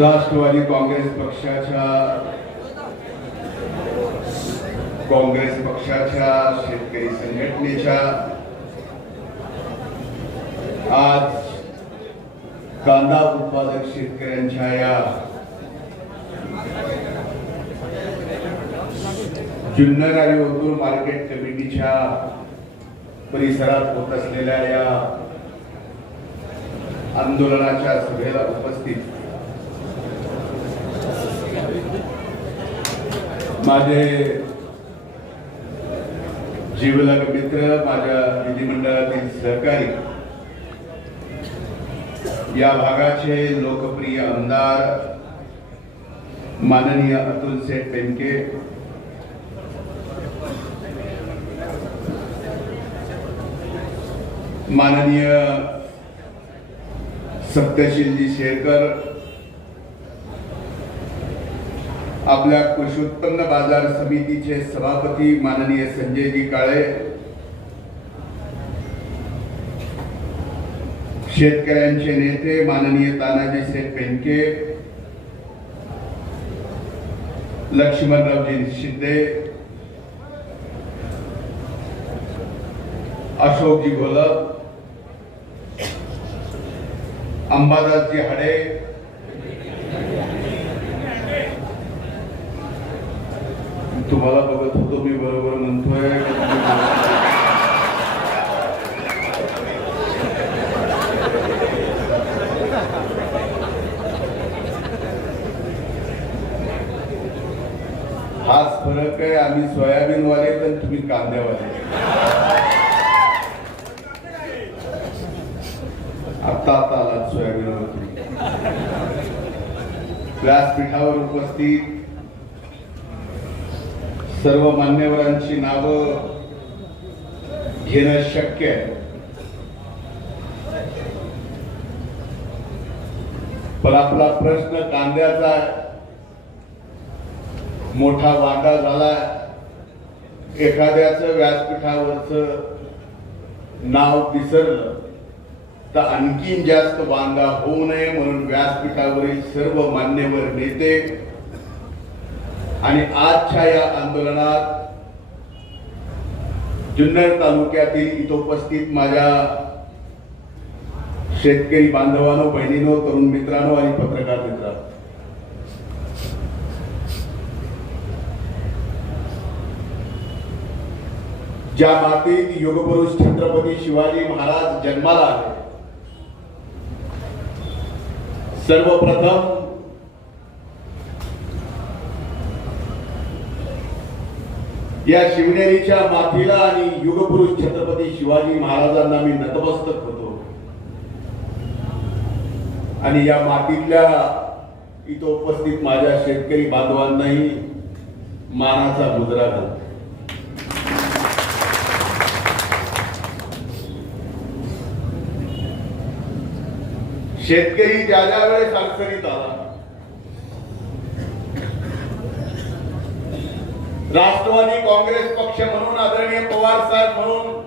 राष्ट्रवादी काँग्रेस पक्षाच्या शेतकरी संघटनेच्या आज कांदा उत्पादक शेतकऱ्यांच्या या जुन्नर आणि ओतूर मार्केट कमिटीच्या परिसरात होत असलेल्या या आंदोलनाच्या सभेला उपस्थित माझे जीवलग मित्र, माझ्या विधिमंडळातील सहकारी, या भागाचे लोकप्रिय आमदार माननीय अतुल शेठ बेनके, माननीय सत्यशीलजी शेरकर, आपल्या कृषी उत्पन्न बाजार समितीचे सभापती माननीय संजयजी काळे, शेतकऱ्यांचे नेते माननीय तानाजी शेठ बेनके, लक्ष्मणरावजी शिंदे, अशोकजी घोलप, अंबादासजी हाडे, तुम्हाला बघत होतो मी बरोबर म्हणतोय, हाच फरक आहे. आम्ही सोयाबीन वाले तर तुम्ही कांद्यावाले. आता आला सोयाबीनवर तुम्ही. व्यासपीठावर उपस्थित सर्व मान्यवरांची नावं घेणं शक्य आहे, पण आपला प्रश्न कांद्याचा मोठा वाटा झाला. एखाद्याचं व्यासपीठावरचं नाव विसरलं तर आणखीन जास्त वांदा होऊ नये म्हणून व्यासपीठावरील सर्व मान्यवर नेते आणि आजच्या या आंदोलनात जुन्नर तालुक्यातील इथं उपस्थित माझ्या शेतकरी बांधवांनो, बहिणींनो, तरुण मित्रांनो आणि पत्रकार मित्रांनो, ज्या मातीत युगपुरुष छत्रपती शिवाजी महाराज जन्माला आले, सर्वप्रथम या शिवनेरीच्या मातीला आणि युगपुरुष छत्रपती शिवाजी महाराजांना मी नतमस्तक होतो आणि या मातीतल्या इथं उपस्थित माझ्या शेतकरी बांधवांनाही मानाचा मुद्रा घालतो. शेतकरी ज्या ज्या वेळेस अडचणीत आला, राष्ट्रवादी काँग्रेस पक्ष म्हणून, आदरणीय पवार साहेब म्हणून,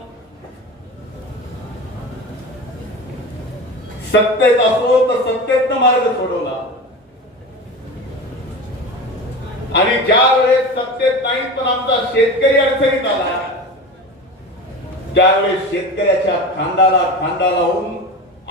सत्तेत असो तर सत्तेतनं मार्ग सोडवला आणि ज्या वेळेस सत्तेत नाही पण आमचा शेतकरी अडचणीत आला, त्यावेळेस शेतकऱ्याच्या खांद्याला खांदा लावून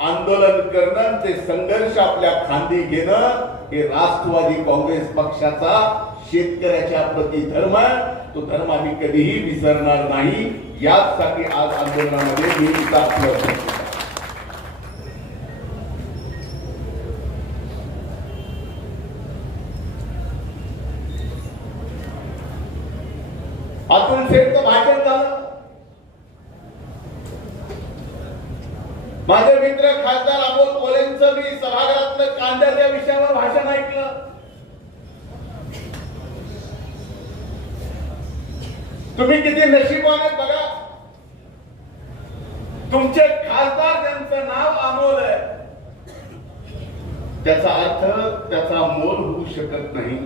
आंदोलन करणं, ते संघर्ष आपल्या खांदी घेणं, हे राष्ट्रवादी काँग्रेस पक्षाचा शेतकऱ्याच्या प्रति धर्म आहे. तो धर्म आम्ही कधीही विसरणार नाही. यासाठी आज आंदोलनामध्ये मी साथ. अतुल शेठचं भाषण झालं. माझे मित्र खासदार अमोल कोल्हेंचं मी सभागृहातलं कांद्याच्या विषयावर भाषण ऐकलं. तुम्ही किती नशिबाने बघा, तुमचे खासदार ज्यांचं नाव अमोल आहे, त्याचा अर्थ त्याचा मोल होऊ शकत नाही.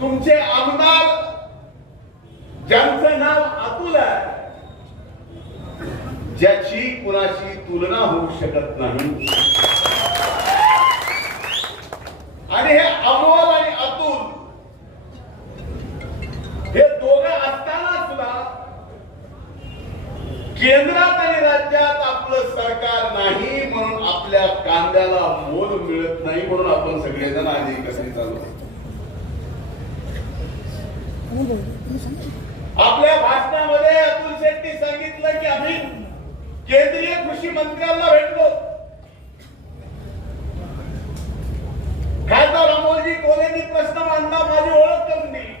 तुमचे आमदार ज्यांचं नाव अतुल आहे, ज्याची कुणाशी तुलना होऊ शकत नाही. आणि हे अमोल आणि अतुल हे दोघं असताना सुद्धा केंद्रात आणि राज्यात आपलं सरकार नाही म्हणून आपल्या कांद्याला मोल मिळत नाही म्हणून आपण सगळेजण आज एकत्रित आलो. आपल्या भाषणामध्ये अतुल शेट्टी सांगितलं की आम्ही केंद्रीय कृषी मंत्र्यांना भेटलो. खासदार अमोलजी कोल्हेंनी प्रश्न मांडला, माझी ओळख करून दिली.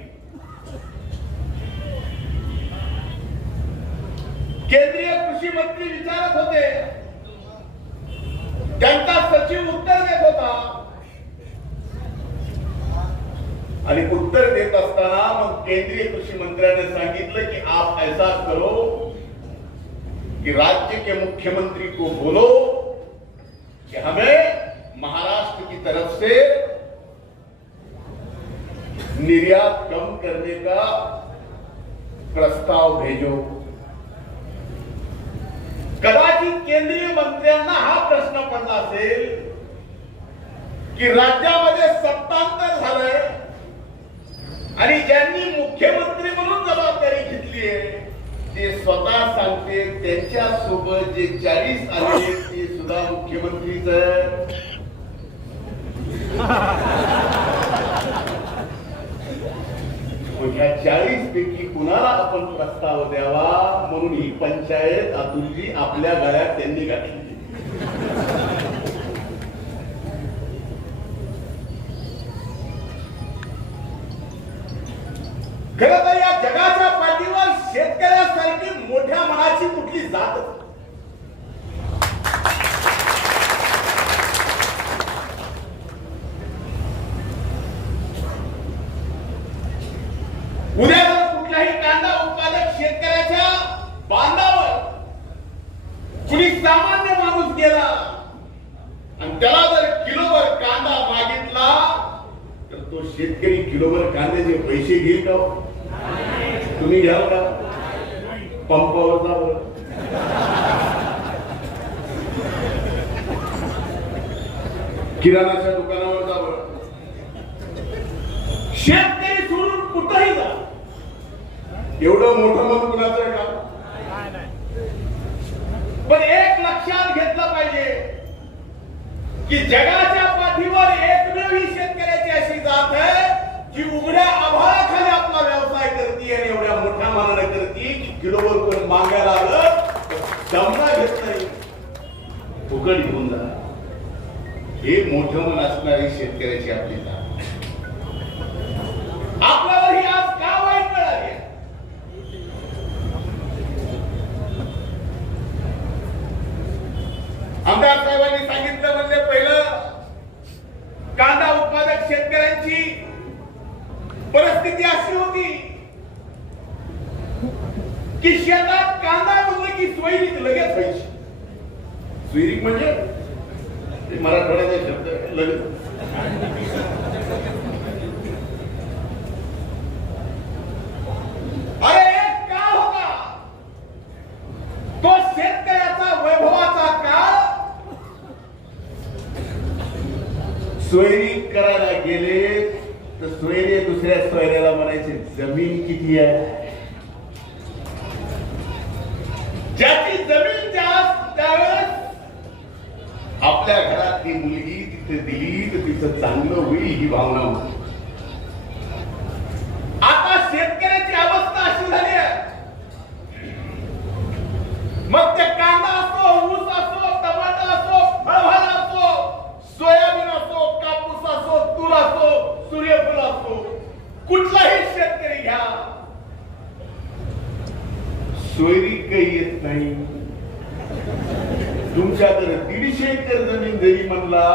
केंद्रीय कृषी मंत्री विचारत होते, त्यांचा सचिव उत्तर देत होता आणि उत्तर देत असताना मग केंद्रीय कृषी मंत्र्याने सांगितलं की आप ऐसा करो कि राज्य के मुख्यमंत्री को बोलो कि हमें महाराष्ट्र की तरफ से निर्यात कम करने का प्रस्ताव भेजो. कदाचित केंद्रीय मंत्र्यांना हा प्रश्न पडला असेल की राज्यामध्ये सत्तांतर झालंय आणि ज्यांनी मुख्यमंत्री म्हणून जबाबदारी घेतली आहे ते स्वतः सांगते त्यांच्या सोबत जे 40 आले ते सुद्धा मुख्यमंत्रीच. ह्या 40 पैकी कुणाला आपण प्रस्ताव द्यावा म्हणून ही पंचायत अतुलजी आपल्या गळ्यात त्यांनी घातली. खरं तर या जगाच्या पाठीवर शेतकऱ्यासारखी मोठ्या मनाची कुठली जात उद्या जर कुठलाही कांदा उत्पादक शेतकऱ्याच्या बांधावर कुणी सामान्य माणूस गेला आणि त्याला जर किलोवर कांदा मागितला तर तो शेतकरी किलोवर कांद्याचे पैसे घेईल का? तुम्ही घ्याल का? पंपावर जा बरं. किराणाच्या दुकानावर जा बरं. शेतकरी सोडून कुठंही जा. एवढं मोठं मन कुणाचं आहे का? पण एक लक्षात घेतलं पाहिजे की जगाच्या पाठीवर एकमेव ही शेतकऱ्याची अशी जात आहे की उघड्या आभाळाखाली आपला व्यवसाय करते आणि एवढ्या मोठ्या मनाने करते की किलोवर कोण मागायला आलं दमना घेत नाही, फुकट घेऊन जा. हे मोठं मन असणारी शेतकऱ्याची आपली जात. आपल्यावर ही आज का वाईट वेळ आली? आमदार साहेबांनी सांगितलं म्हणजे पहिलं कांदा उत्पादक शेतकऱ्यांची परिस्थिती अशी होती की शेतात कांदा म्हणलं की सोयरीक लगेच व्हायची. सोयरीक म्हणजे मराठवाड्याचा शब्द लगेच. अरे एक काळ होता तो शेतकऱ्याचा वैभवाचा काळ. सोयरी करायला गेले तर सोयरे दुसऱ्या सोयऱ्याला म्हणायचे जमीन किती आहे. ज्याची जमीन जास्त त्यावेळेस आपल्या घरातली मुलगी तिथे दिली तर तिचं चांगलं होईल ही भावना होती. आता शेतकऱ्याची अवस्था अशी झाली आहे मग ते कांदा असो, ऊस असो, टमाटा असो, फळभाज्या असो, सोयाबीन असो, कापूस असो, तूर असो, सूर्यफूल असो, कुठलाही शेतकरी घ्या सोयरी काही येत नाही. तुमच्याकडे 150 एकर जमीन जरी म्हणला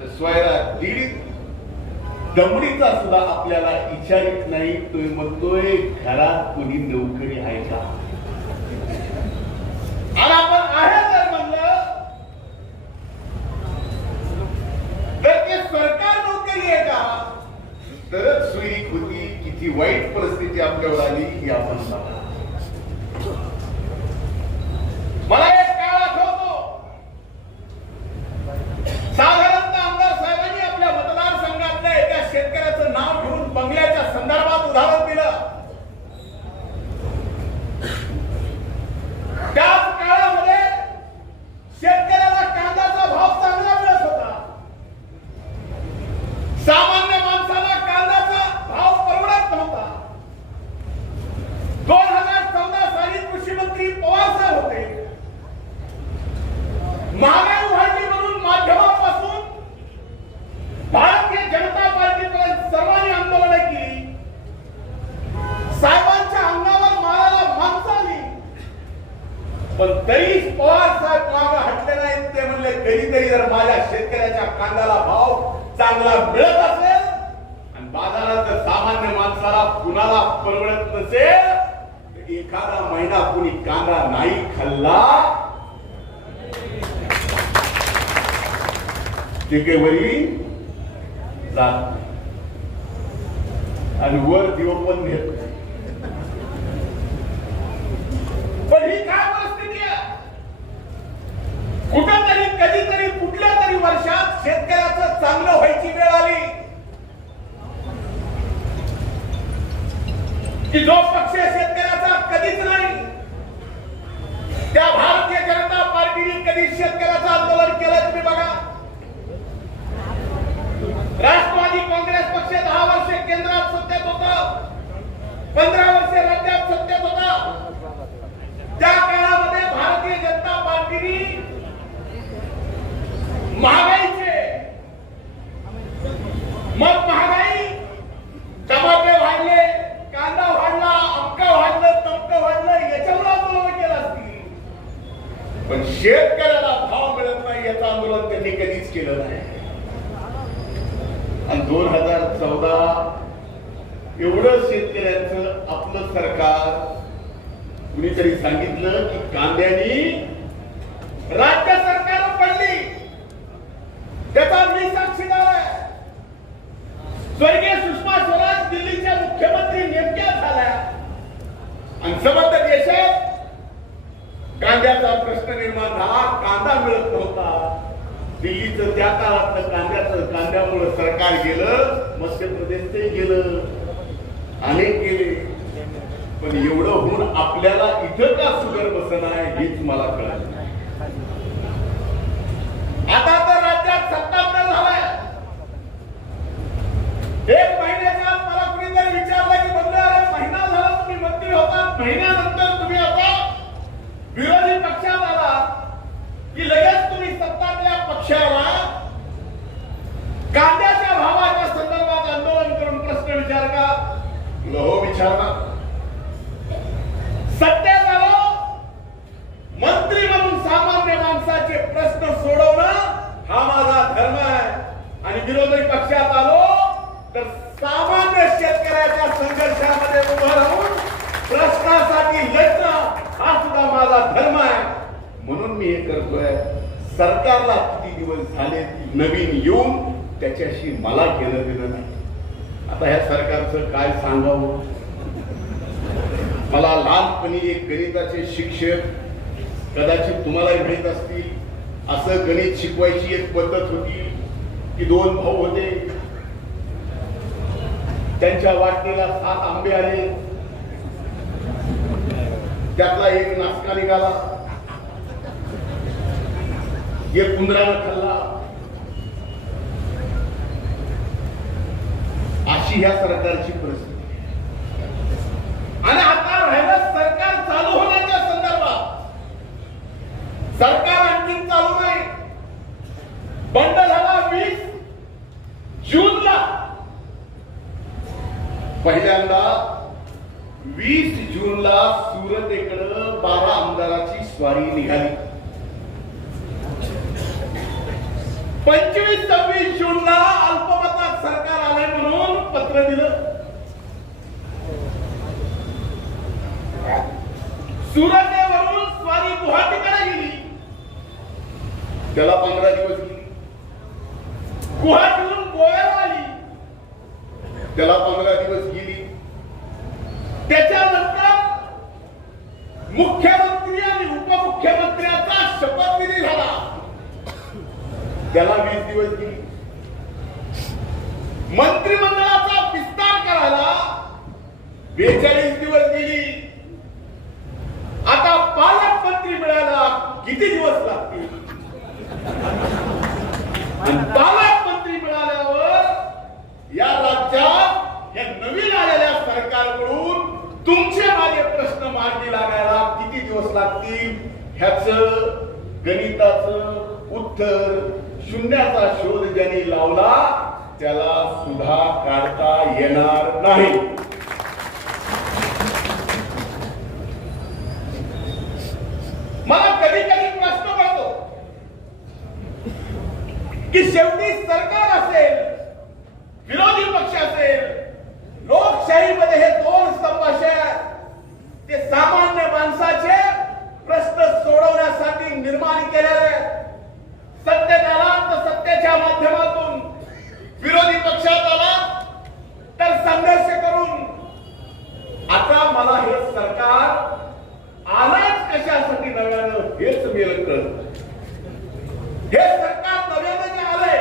तर सोयरा 1.5 दमडीचा सुद्धा आपल्याला विचारित नाही. तो म्हणतोय घरात कोणी नोकरी आहे का? आणि आपण आहे जर म्हणलं तर ते सरकार नोकरी आहे का तरच सोयीक होती. किती वाईट परिस्थिती आपल्यावर आली ही आपण बघा. मला एक काळ आठवतो कांद्याला भाव चांगला मिळत असेल आणि बाजारात जर सामान्य माणसाला कुणाला परवडत नसेल तर एखादा महिना कुणी कांदा नाही खाल्ला टेकेवरी जात आणि वर देव पण घेत. पण ही काय परिस्थिती आहे? कुठंतरी कधीतरी कुठल्या तरी वर्षात शेतकऱ्याचं चांगलं व्हायची वेळ आली की जो पक्ष शेतकऱ्याचा कधीच नाही त्या भारतीय जनता पार्टीने कधी शेतकऱ्याचं आंदोलन केलं तुम्ही बघा. राष्ट्रवादी काँग्रेस पक्ष 10 वर्षे केंद्रात सत्तेत होता, 15 वर्षे राज्यात सत्तेत होता. त्या काळामध्ये भारतीय जनता पार्टीने महागाईचे मग महागाई टमाटे वाढले, कांदा वाढला, अमका वाढलं, तमकं वाढलं, याच्यावर आंदोलन केलं असतील. पण शेतकऱ्याला भाव मिळत नाही याचं आंदोलन त्यांनी कधीच केलं नाही. आणि 2014 एवढं शेतकऱ्यांचं आपलं सरकार कुणीतरी सांगितलं की कांद्यानी राज्य सरकार पडली. त्याचा मी साक्षीदार आहे. स्वर्गीय सुषमा स्वराज दिल्लीच्या मुख्यमंत्री नेमक्या झाल्या आणि समग्र देशात कांद्याचा प्रश्न निर्माण झाला. कांदा मिळत नव्हता. दिल्लीचं त्या काळातलं कांद्यामुळे सरकार गेलं, मध्य प्रदेश ते गेलं, अनेक गेले. पण एवढं होऊन आपल्याला इथं का सुगर बसत आहे हेच मला कळलं. आता तर राज्यात सत्तांतर झालाय. 1 महिन्याच्या आत मला कुणीतरी विचारलं की बंधू अरे महिना झाला तुम्ही मंत्री होता, महिन्यानंतर तुम्ही आता विरोधी पक्षात आला की लगेच तुम्ही सत्तातल्या पक्षाला कांद्याच्या भावाच्या संदर्भात आंदोलन करून प्रश्न विचार का? हो विचारणार. सत्तेत आलो मंत्री म्हणून सामान्य माणसाचे प्रश्न सोडवणं हा माझा धर्म आहे आणि विरोधी पक्षात आलो तर सामान्य शेतकऱ्याच्या संघर्षामध्ये उभं राहून प्रश्नासाठी लढणं हा सुद्धा माझा धर्म आहे. म्हणून मी हे करतोय. सरकारला किती दिवस झाले नवीन येऊन त्याच्याशी मला घेणं देणं नाही. आता ह्या सरकारचं काय सांगावं. मला लहानपणी एक गणिताचे शिक्षक कदाचित तुम्हालाही माहित असतील. असं गणित शिकवायची एक पद्धत होती की 2 भाऊ होते. त्यांच्या वाटणीला 7 आंबे आले. त्यातला एक नासका निघाला, एक उंदरानं खाल्ला. अशी ह्या सरकारची परिस्थिती. आणि आता राहिलं सरकार चालू होण्याच्या संदर्भात. सरकार आणखी चालू नाही. बंद झाला 20 जूनला. पहिल्यांदा 20 जूनला सुरतेकडे 12 आमदाराची स्वारी निघाली. 25-26 जूनला अल्पमतात सरकार आलंय म्हणून पत्र दिलं. सुरतेवरून स्वारी गुवाहाटीकडे गेली. त्याला 15 दिवस गेली. गुवाहाटीवरून गोव्याला आली. त्याला 15 दिवस गेली. त्याच्यानंतर मुख्यमंत्री आणि उपमुख्यमंत्र्याचा शपथविधी झाला. त्याला 20 दिवस गेली. मंत्रिमंडळाचा विस्तार करायला 42 दिवस गेली. आता पालकमंत्री मिळायला किती दिवस लागतील? आणि पालकमंत्री मिळाल्यावर या राज्यात या नवीन आलेल्या सरकारकडून तुमचे माझे प्रश्न मार्गी लागायला किती दिवस लागतील? ह्याचं गणिताचं उत्तर शून्याचा शोध ज्यांनी लावला त्याला सुद्धा काढता येणार नाही. मला कधी कधी प्रश्न पडतो की की शेवटी सरकार असेल, विरोधी पक्ष असेल, लोकशाहीमध्ये हे दोन स्तंभ असे आहेत, ते सामान्य माणसाचे प्रश्न सोडवण्यासाठी निर्माण केलेले. सत्तेत आला तर सत्तेच्या माध्यमातून, विरोधी पक्षात आला तर संघर्ष करून. आता मला हे सरकार आलाच कशासाठी नव्यानं हेच मी कळत. हे सरकार नव्यानं जे आलंय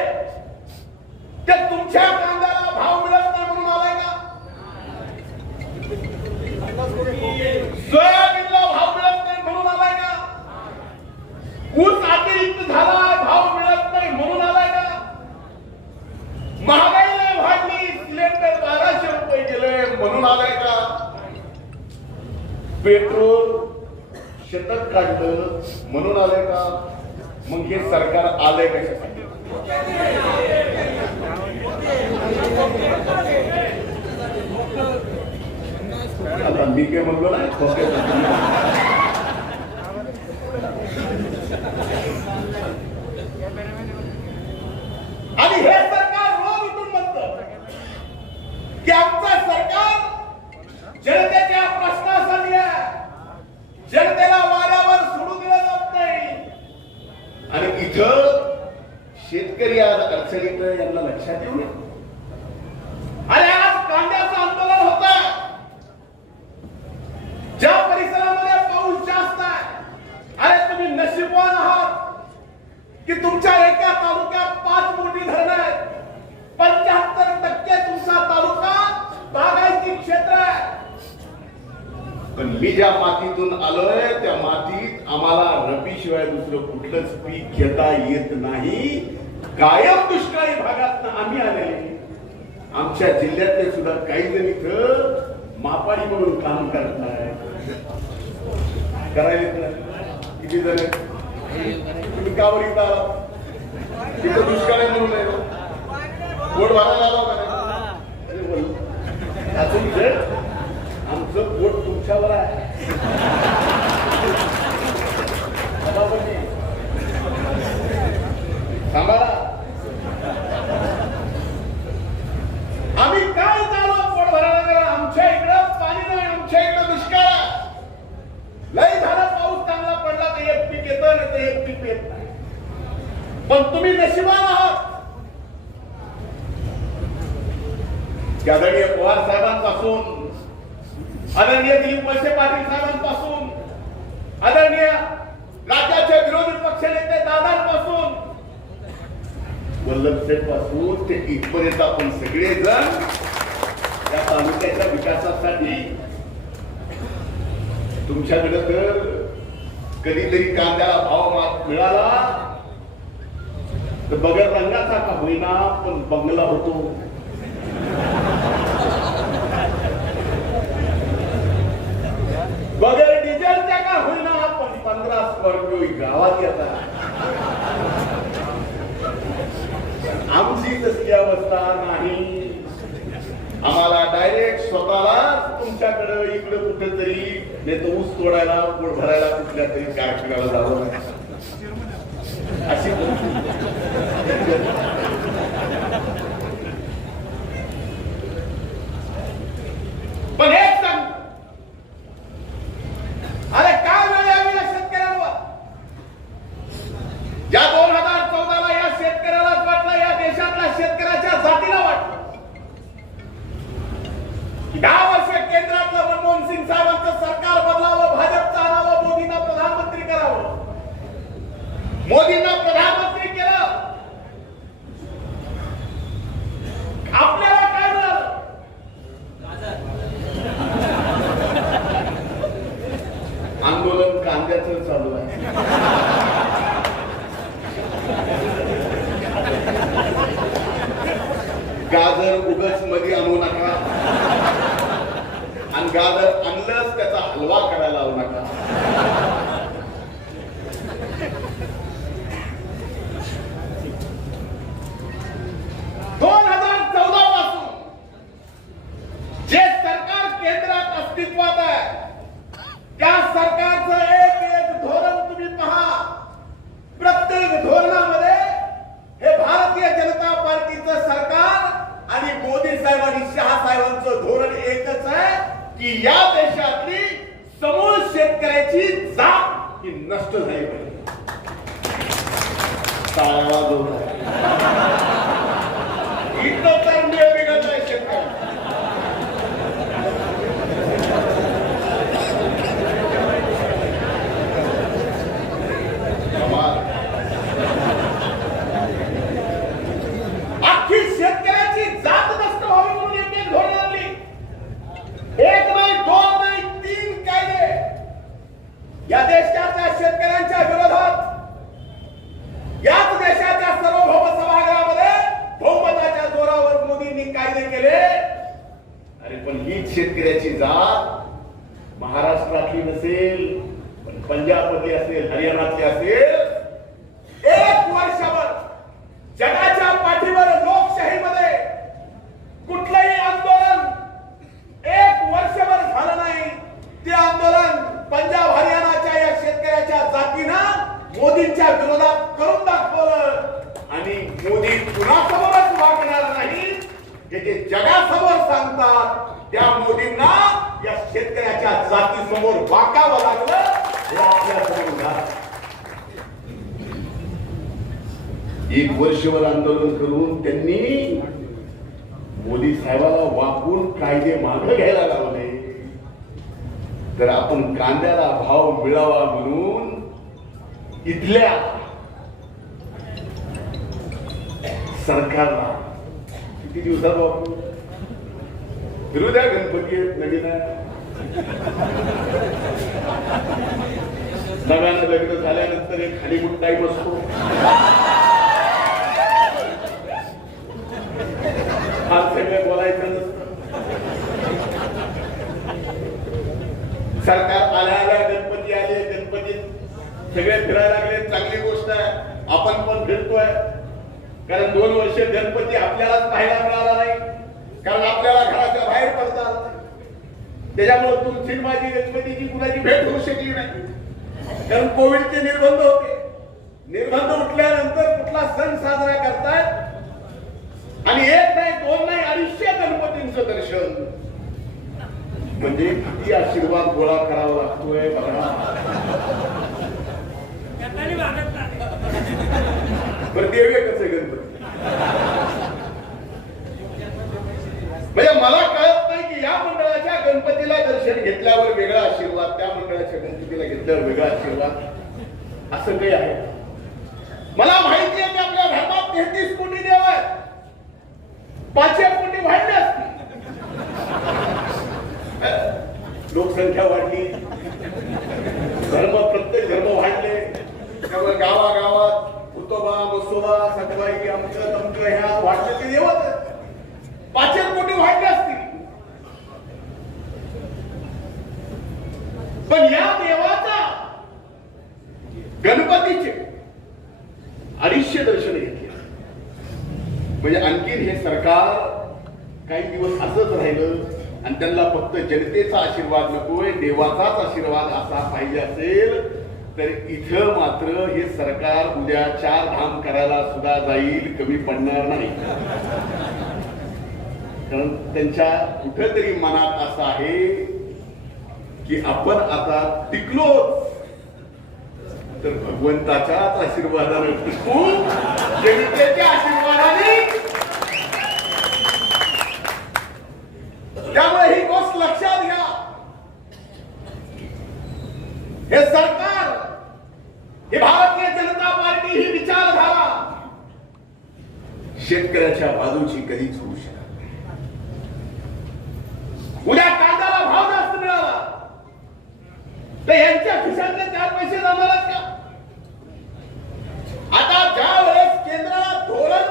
ते तुमच्या कांद्याला भाव मिळत नाही म्हणून आलाय का? सोयाबीनला भाव मिळत नाही म्हणून आलाय का? ऊस अतिरिक्त झाला भाव मिळत नाही म्हणून आलाय का? महागाईला वाढली, सिलेंडर 1200 रुपये गेले म्हणून आलाय का? पेट्रोल शतक काढलं म्हणून आलंय का? मग हे सरकार आलंय कशासाठी? आता मी काय म्हणलो नाही, आणि हे सरकार रोज उठून म्हणतं की आमचं सरकार जनतेच्या प्रश्नासाठी आहे, जनतेला वाऱ्यावर सोडून दिलं जात नाही. आणि इथं शेतकरी आज अडचणीत यांना लक्षात येऊ नये. आणि आज कांद्याचं आंदोलन होत आहे. ज्या परिसरामध्ये पाऊस जास्त आहे, अरे तुम्ही नशीबवान आहात की तुमच्या एका तालुक्यात 5 मोठी धरणं आहेत. 75% तुमचा तालुका बागायती क्षेत्र आहे. पण मी ज्या मातीतून आलोय त्या मातीत आम्हाला रब्बी शिवाय दुसरं कुठलंच पीक घेता येत नाही. कायम दुष्काळी भागात आम्ही आलेले. आमच्या जिल्ह्यातले सुद्धा काही जण इथं मापाडी म्हणून काम करत आहे. करायला किती जण तुम्ही का बरं इथं आला? तिथं दुष्काळ आहे म्हणून नाही पोट भरायला आला का? आमचं पोट तुमच्यावर आहे. सांभाळा. आम्ही काय चालू पोट भरायला? आमच्या इकडं पाणी नाही, आमच्या इकडं दुष्काळ आहे. लय झाला पाऊस चांगला पडला तर एक पीक येतं नाही तर एक पीक येत नाही. पण तुम्ही नशिबान आहात. आदरणीय पवार साहेबांपासून, आदरणीय दिलीप वळसे पाटील साहेबांपासून, आदरणीय राज्याचे विरोधी पक्ष नेते दादांपासून, वल्लभसेठ पासून ते इथपर्यंत आपण सगळेजण या तालुक्याच्या विकासासाठी तुमच्याकडे तर कधीतरी कांद्याला भाव मिळाला तर बगर रंगाचा का होईना पण बंगला होतो. बगर डिझेलच्या का होईना पण 15 स्कॉर्पिओ गावात येतात. आमची तसली अवस्था नाही. आम्हाला डायरेक्ट स्वतःला तुमच्याकडे इकडे कुठेतरी नाही तर ऊस तोडायला पोट भरायला कुठल्या तरी कारखान्याला जावं अशी. पण एक सांग, अरे काय वेळ यावी या शेतकऱ्यांवर? या 2014ला या शेतकऱ्यालाच वाटलं, या देशातल्या शेतकऱ्याच्या जातीला वाटलं 10 वर्ष केंद्रातलं मनमोहन सिंग साहेबांचं सरकार बदलावं, भाजपचं आणावं, मोदींना प्रधानमंत्री करावं. मोदींना प्रधानमंत्री केलं. आपल्याला काय मिळालं? आंदोलन कांद्याचं चालू आहे. गाजर उगच मध्ये आणू नका आणि गाजर आणलंच त्याचा हलवा करायला लावू नका. जे सरकार केंद्रात अस्तित्वात आहे त्या सरकारचं एक धोरण तुम्ही पहा. प्रत्येक धोरणामध्ये हे भारतीय साहेबांचं धोरण एकच आहे की या देशातली समूळ शेतकऱ्याची जात ही नष्ट झाली पाहिजे. टाळ्या वाजवणार. इथं तर मेळ बिघडलाय शेतकरी. अख्खी शेतकऱ्याची जात नष्ट व्हावी म्हणून एक धोरण आणली. एक नाही, दोन नाही, 3 कायदे या देशाच्या शेतकऱ्यांच्या विरोधात याच देशाच्या सार्वभौम सभागृहामध्ये बहुमताच्या जोरावर मोदींनी कायदे केले. अरे पण हीच शेतकऱ्याची जात महाराष्ट्रातली नसेल, पण पंजाबमधली असेल, हरियाणातली असेल. एक वर्षभर जगाच्या पाठीवर लोकशाहीमध्ये कुठलंही आंदोलन एक वर्षभर झालं नाही. ते आंदोलन पंजाब हरियाणाच्या या शेतकऱ्याच्या जातीनं मोदींच्या विरोधात करून दाखवलं. आणि मोदी कुणासमोरच वागणार नाही हे जे जगासमोर सांगतात त्या मोदींना या शेतकऱ्याच्या जातीसमोर वाकावं लागलं. हे आपल्यासमोर झालं. एक वर्षभर आंदोलन करून त्यांनी मोदी साहेबाला वाकून कायदे मागे घ्यायला लावले. तर आपण कांद्याला भाव मिळावा म्हणून इथल्या सरकारला किती दिवसात वापरू? फिरू द्या, गणपती आहेत, नवीन आहे. नव्यानं लग्न झाल्यानंतर एक खालीबुट टाईम असतो. आज सगळं बोलायचं नसतं. सरकार आल्या गणपती आले, गणपतीत सगळे फिरायला लागले, चांगली गोष्ट आहे. आपण पण फिरतोय, कारण 2 वर्ष गणपती आपल्यालाच पाहायला मिळाला नाही, कारण आपल्याला घराच्या बाहेर पडता आलं नाही. त्याच्यामुळे तुमची माझी गणपतीची कुणाची भेट होऊ शकली नाही, कारण कोविडचे निर्बंध होते. निर्बंध उठल्यानंतर कुठला सण साजरा करतायत आणि 1 नाही, 2 नाही, 250 गणपतींचं दर्शन. म्हणजे किती आशीर्वाद गोळा करावा लागतोय बघा. बरं, देव एकच आहे गणपती. म्हणजे मला कळत नाही की या मंडळाच्या गणपतीला दर्शन घेतल्यावर वेगळा आशीर्वाद, त्या मंडळाच्या गणपतीला घेतल्यावर वेगळा आशीर्वाद, असं काही आहे. मला माहिती आहे की आपल्या धर्मात 33 कोटी देव आहेत. 5 कोटी वाढले असतील. लोकसंख्या वाढली, प्रत्येक धर्म वाढले, त्यामुळे गावागावात उतोबा मसोबा सटवाई आमचं तमचं ह्या वाढलेले देवच 5 कोटी वाढले असतील. पण या देवाचा गणपतीचे 250 दर्शन घेतले. म्हणजे आणखीन हे सरकार काही दिवस असंच राहिलं आणि त्यांना फक्त जनतेचा आशीर्वाद नकोय, देवाचाच आशीर्वाद असा पाहिजे असेल तर इथं मात्र हे सरकार उद्या 4 धाम करायला सुद्धा जाईल, कमी पडणार नाही. कारण त्यांच्या कुठेतरी मनात असं आहे की आपण आता टिकलो तर भगवंताच्याच आशीर्वादाने टिकू, जनतेच्या आशीर्वादाने. त्यामुळे ही गोष्ट लक्षात घ्या. हे सरकार, ही भारतीय जनता पार्टी, ही विचारधारा शेतकऱ्याच्या बाजूची कधीच होऊ शकत नाही. उद्या कांद्याला भाव जास्त मिळाला तर यांच्या खिशातले 4 पैसे जाणारच का? आता ज्या वेळेस केंद्राला धोरण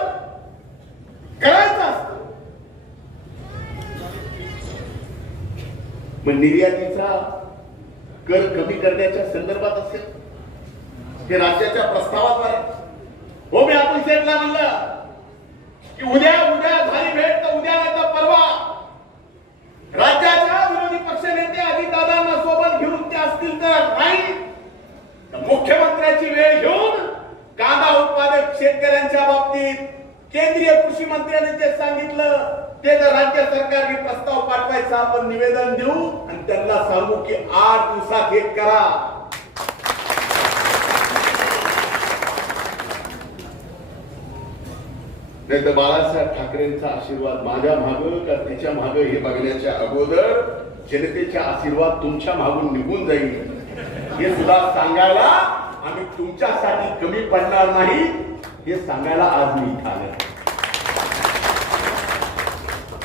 करायचं असतं, मग निर्यातीचा कर कमी करण्याच्या संदर्भात असेल, हे राज्याच्या प्रस्तावात आहे. हो, मी आपण सेटला म्हणलं की उद्या झाली भेट तर उद्या नाही तर परवा राज्याच्या विरोधी पक्ष नेते अजितदादांना सोबत घेऊन ते असतील तर नाही, मुख्यमंत्र्याची वेळ घेऊन कांदा उत्पादक शेतकऱ्यांच्या बाबतीत केंद्रीय कृषी मंत्र्यांनी जे सांगितलं ते नाही तर राज्य सरकारने प्रस्ताव पाठवायचा, आपण निवेदन देऊ आणि त्यांना सांगू की 8 दिवसात हे करा. नाही तर बाळासाहेब ठाकरेंचा आशीर्वाद माझ्या मागं का त्याच्या मागं हे बघण्याच्या अगोदर जनतेचा आशीर्वाद तुमच्या मागून निघून जाईल हे सुद्धा सांगायला आम्ही तुमच्यासाठी कमी पडणार नाही हे सांगायला आज मी इथं आलो.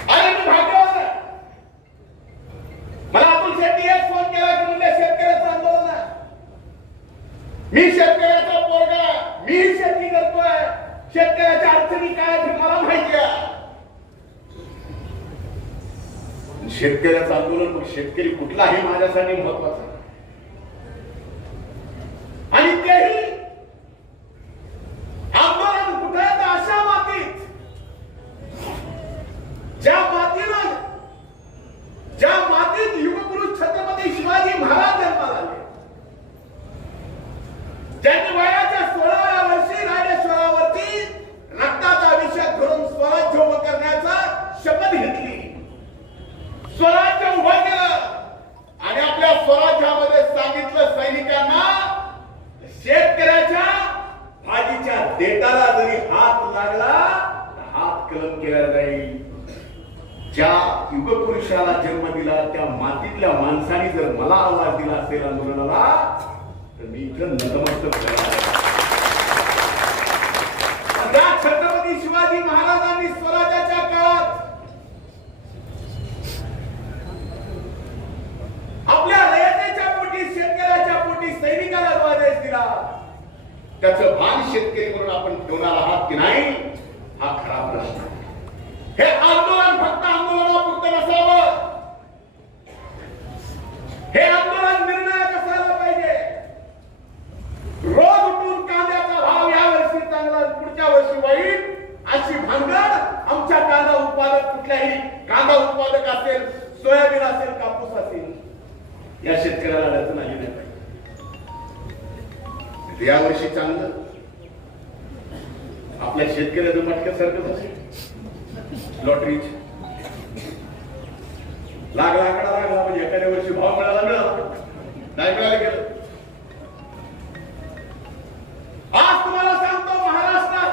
आणि मी भाग्यवान आहे. मला अतुल शेट्टी एक फोन केला की म्हणजे शेतकऱ्याचं आंदोलन आहे. मी शेतकऱ्याचा पोरगा, मी शेती करतोय. शेतकऱ्याच्या अडचणी काय आहेत हे मला माहिती आहे. शेतकऱ्याचं आंदोलन मग शेतकरी कुठला हे माझ्यासाठी महत्वाचं आहे. आणि तेही आंदोलन कुठे आहे तर अशा मातीत ज्या मातीत युगपुरुष छत्रपती शिवाजी महाराज जन्माला आले, ज्यांनी वयाच्या 16व्या वर्षी राजेश्वरावरती रक्ताचा अभिषेक करून स्वराज्य उभं करण्याचा शपथ घेतली, स्वराज्य उभं केलं आणि आपल्या स्वराज्यामध्ये सांगितलं सैनिकांना शेतकऱ्याच्या भाजीच्या देठाला जरी हात लागला तर हात कलम केला जाईल. ज्या युगपुरुषाला जन्म दिला त्या मातीतल्या माणसाने जर मला आवाज दिला असेल आंदोलनाला तर मी इथं नतमस्तक करणार. त्या छत्रपती शिवाजी महाराजांनी स्वराज्याच्या काळात आपल्या रयतेच्या पोटी, शेतकऱ्याच्या पोटी सैनिकाला जो आदेश दिला त्याचं भान शेतकरी म्हणून आपण ठेवणार आहात की नाही हा खरा प्रश्न आहे. हे आंदोलन फक्त आंदोलनापुरतं नसावं, हे आंदोलन निर्णायक असायला पाहिजे. रोज उठून कांद्याचा भाव या वर्षी चांगला पुढच्या वर्षी वाईट अशी भानगड आमच्या कांदा उत्पादक, कुठल्याही कांदा उत्पादक असेल, सोयाबीन असेल, कापूस असेल, या शेतकऱ्याला अडचण आली नाही पाहिजे. या वर्षी चांगलं आपल्या शेतकऱ्याचं मटक्यासारखंच असेल. लॉटरीच लागला म्हणजे एखाद्या वर्षी भाव मिळाला नाही मिळाला गेलं. आज तुम्हाला सांगतो महाराष्ट्रात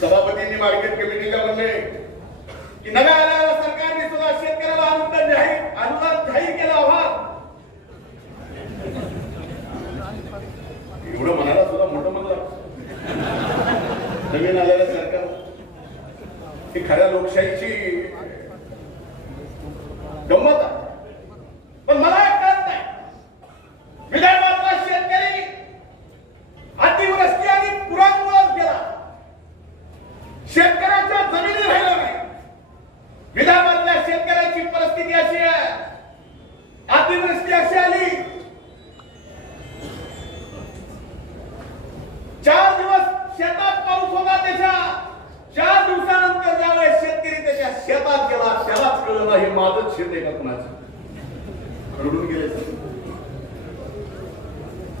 सभापतींनी मार्केट कमिटीला म्हणले की नव्या आलेल्या सरकारने सुद्धा शेतकऱ्याला अनुदान जाहीर केलं. आभार. एवढं म्हणायला सुद्धा मोठं म्हणलं नवीन आलेलं सरकार. ही खऱ्या लोकशाहीची गंमत आहे. पण मला एक कळत नाही, विदर्भातला शेतकरी अतिवृष्टी आणि पुरामुळेच गेला. शेतकऱ्याच्या जमिनी राहिल्या नाही. विदर्भातल्या शेतकऱ्याची परिस्थिती अशी आहे, अतिवृष्टी अशी आली, 4 दिवस शेतात पाऊस होता, त्याच्या 4 दिवसानंतर ज्यावेळेस शेतकरी त्याच्या शेतात गेला त्यालाच कळलं हे माझंच शेत आहे का कुणाचं. रडून गेले.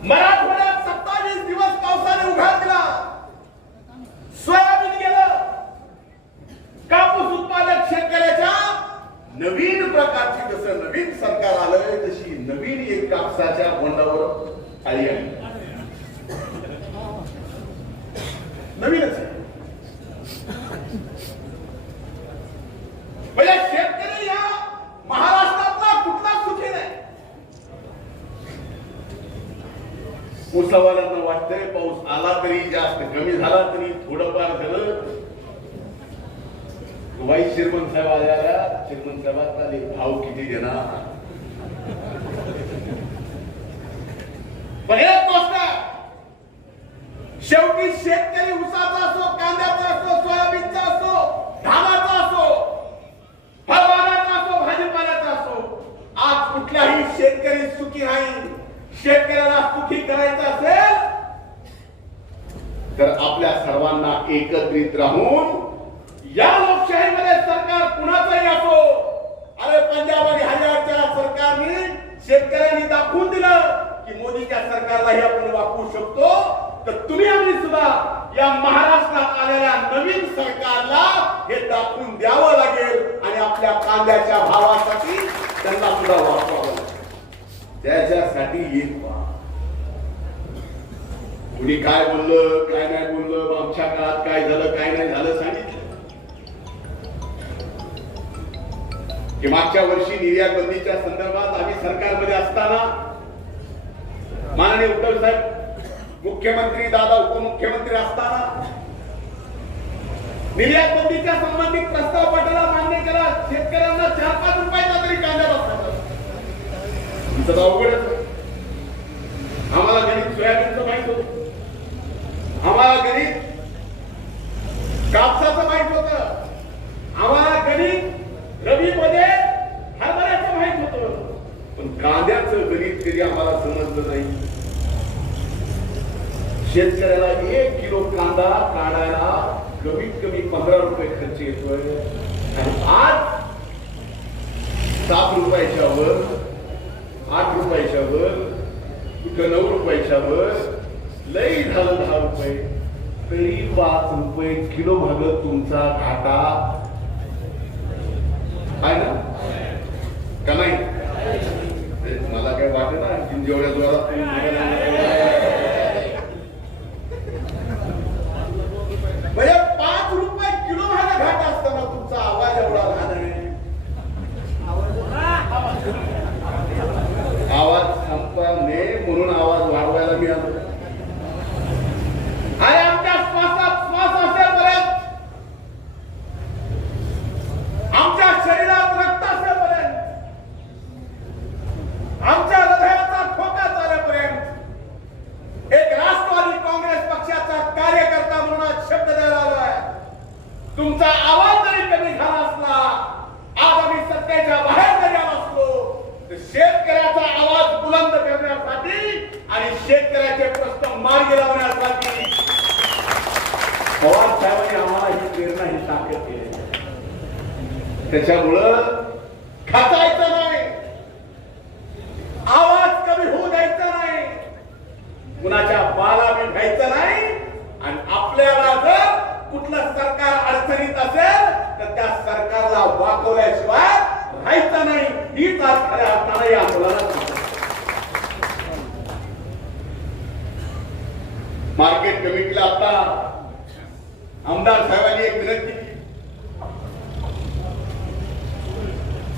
मराठवाड्यात 27 दिवस पावसाने उघाड दिला, सोयाबीन गेलं. कापूस उत्पादक शेतकऱ्याच्या नवीन प्रकारची, जसं नवीन सरकार आलंय तशी नवीन एक कापसाच्या बोंडावर आली आहे. नवीनच आहे. म्हणजे शेतकरी या महाराष्ट्रातला कुठला सुखी नाही. ऊसावाल्यांना वाटतंय पाऊस आला तरी जास्त, कमी झाला तरी थोडंफार झालं. वाईट चेअरमन साहेब आल्या, चेअरमन साहेबांना भाव किती देणार. पण एक गोष्ट शेवटी शेतकरी ऊसाचा असो, कांद्याचा असो, सोयाबीनचा असो, धानाचा असो, फळबागाचा असो, भाजीपाल्याचा असो, आज कुठलाही शेतकरी सुखी नाही. शेतकऱ्याला सुखी करायचं असेल तर आपल्या सर्वांना एकत्रित राहून या लोकशाहीमध्ये सरकार कुणाचंही असो. अरे पंजाब आणि हरियाणाच्या सरकारने शेतकऱ्यांनी दाखवून दिलं की मोदीच्या सरकारलाही आपण वापरू शकतो. तर तुम्ही आम्ही सुद्धा या महाराष्ट्रात आलेल्या नवीन सरकारला हे दाखवून द्यावं लागेल आणि आपल्या कांद्याच्या भावासाठी त्यांना सुद्धा वापरावं लागेल. त्याच्यासाठी एक कुणी काय बोललं काय नाही बोललं, आमच्या काळात काय झालं काय नाही झालं सांगितलं की मागच्या वर्षी निर्यात बंदीच्या संदर्भात आम्ही सरकारमध्ये असताना माननीय उद्धव साहेब मुख्यमंत्री, दादा उपमुख्यमंत्री असताना निर्यात बंदीच्या संबंधित प्रस्ताव पटाला मान्य केला. शेतकऱ्यांना 4-5 रुपयाचा तरी कांदा बसला. तुमचं अवघडच. आम्हाला गणित सोयाबीनचं माहित होतं, आम्हाला गणित कापसाचं माहित होतं, आम्हाला गणित रबी मध्ये हरभऱ्याचं माहित होतं, पण कांद्याचं गणित कधी आम्हाला समजलं नाही. शेतकऱ्याला 1 किलो कांदा काढायला कमीत कमी 15 रुपये खर्च येतोय आणि आज 7 रुपयाच्या वर, 8 रुपयाच्या वर, कुठं 9 रुपयाच्या वर, लई झालं 10 रुपये, तरी 5 रुपये किलो भागत तुमचा घाटा आहे ना का नाही? मला काय वाटत ना जेवढ्या जोरात तुम्ही म्हणजे 5 रुपये किलो भागा घाटा असताना तुमचा आवाज एवढा लहान आहे. आवाज संपणे म्हणून आवाज वाढवायला मी आलो. आणि आमच्या श्वासात श्वास असेपर्यंत, आमच्या शरीरात रक्त असेपर्यंत, आमच्या हृदयाचा ठोका चालेपर्यंत एक राष्ट्रवादी काँग्रेस पक्षाचा कार्यकर्ता म्हणून आज शब्द द्यायला आलोय. तुमचा आवाज जरी कमी झाला असला, आज आम्ही सत्तेच्या बाहेर जरी आलो असलो, तर शेतकऱ्याचा आवाज बुलंद करण्यासाठी आणि शेतकऱ्याचे प्रश्न मार्गी लावण्यासाठी पवार साहेबांनी आम्हाला ही प्रेरणा, ही ताकद दिली. त्याच्यामुळं खचायचं नाही, आवाज कमी होऊ द्यायचा नाही, कुणाच्या बाला मी घ्यायचं नाही. आणि आपल्याला जर कुठलं सरकार अडचणीत असेल तर त्या सरकारला वाकवल्याशिवाय राहायचं नाही. हीच आज खऱ्या अर्थाने या आंदोलनात मार्केट कमिटीला आता आमदार साहेबांनी एक विनंती केली.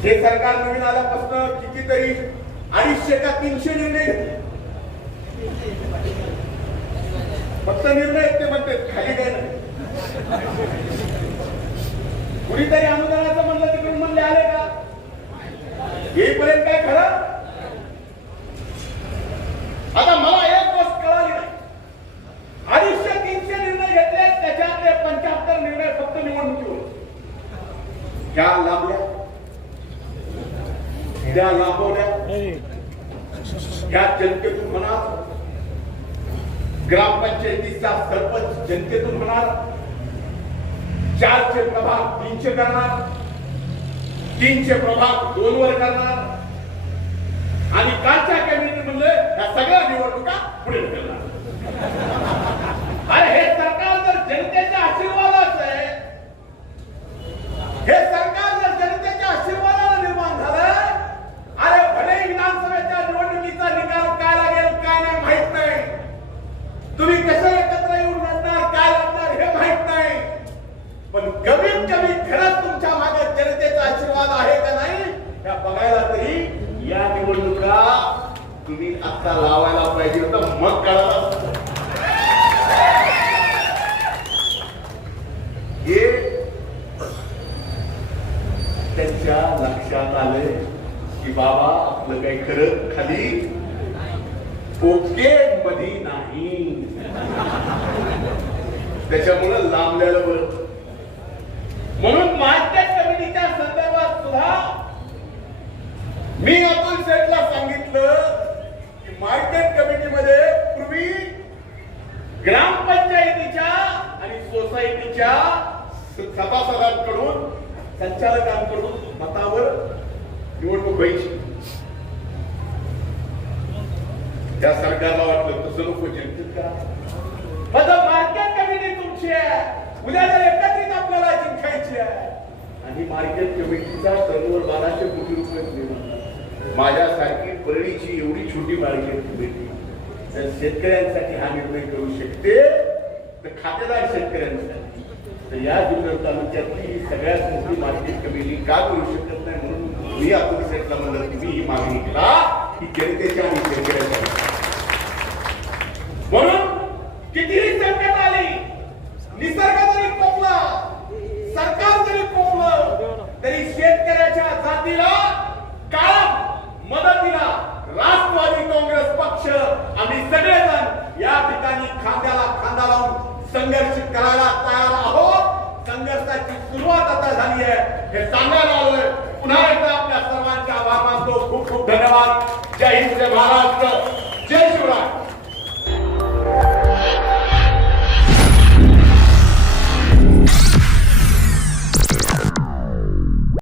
हे सरकार नवीन आल्यापासून कितीतरी 250 का 300 निर्णय घेतले. फक्त निर्णय ते म्हणते, खाली काय नाही. कुणीतरी अनुदानाचं म्हणलं तिकडून म्हणले आले का? येईपर्यंत काय खरं? आता मला एक गोष्ट कळाली नाही. 250-300 निर्णय घेतले, त्याच्यातले 75 निर्णय फक्त निवडणुकीवर. त्या लाभल्या, त्या लाभवल्या, त्या जनतेतून म्हणा, ग्रामपंचायतीचा सरपंच जनतेतून होणार, 4चे प्रभाग 300 करणार, 3चे प्रभाग 2 वर करणार आणि कालच्या कॅबिनेट म्हणले या सगळ्या निवडणुका पुढे ढकलणार. अरे हे सरकार जर जनतेच्या आशीर्वादाचं आहे, हे सरकार जर जनतेच्या आशीर्वादाला निर्माण झालं, अरे भले विधानसभेच्या निवडणुकीचा निकाल काय लागेल काय नाही माहित नाही, तुम्ही कसे एकत्र येऊन लढणार, काय लढणार हे माहित नाही, पण कमीत कमी खरंच तुमच्या मागे जनतेचा आशीर्वाद आहे का नाही या बघायला तरी या निवडणुका तुम्ही आता लावायला पाहिजे होतं. मग कळालं हे त्यांच्या लक्षात आले की बाबा आपलं काही खरं खाली ओके मध्ये नाही. त्याच्यामुळे लांबलेलं बरं. म्हणून मार्केट कमिटीच्या संदर्भात सुद्धा मी अतुल शेठला सांगितलं की मार्केट कमिटीमध्ये पूर्वी ग्रामपंचायतीच्या आणि सोसायटीच्या सभासदांकडून, संचालकांकडून मतावर निवडणूक व्हायची. त्या सरकारला वाटलं तसं नको, जनतेत करा. मार्केट कमिटी जिंकायची आहे, उद्या जर एकत्रित आपल्याला जिंकायची आहे. आणि मार्केट कमिटीचा टर्नओव्हर 1200 कोटी रुपये निर्माण. माझ्यासारखी परळीची एवढी छोटी मार्केट कमिटी जर शेतकऱ्यांसाठी हा निर्णय करू शकते तर खातेदार शेतकऱ्यांसाठी तर या जुन्नर तालुक्यातली ही सगळ्यात मोठी मार्केट कमिटी का करू शकत नाही म्हणून मी आपण साहेबला म्हणलं तुम्ही ही मागणी करा की जनतेच्या आणि शेतकऱ्यांच्या. म्हणून कितीही संकट आली, निसर्ग जरी कोपला, सरकार जरी कोपलं, तरी शेतकऱ्याच्या जातीला कायम मदतीला राष्ट्रवादी काँग्रेस पक्ष आम्ही सगळेजण या ठिकाणी खांद्याला खांदा लावून संघर्ष करायला तयार आहोत. संघर्षाची सुरुवात आता झाली आहे हे सांगायला आलोय. पुन्हा एकदा आपल्या सर्वांचे आभार मानतो. खूप खूप धन्यवाद. जय हिंद, जय महाराष्ट्र, जय शिवराय.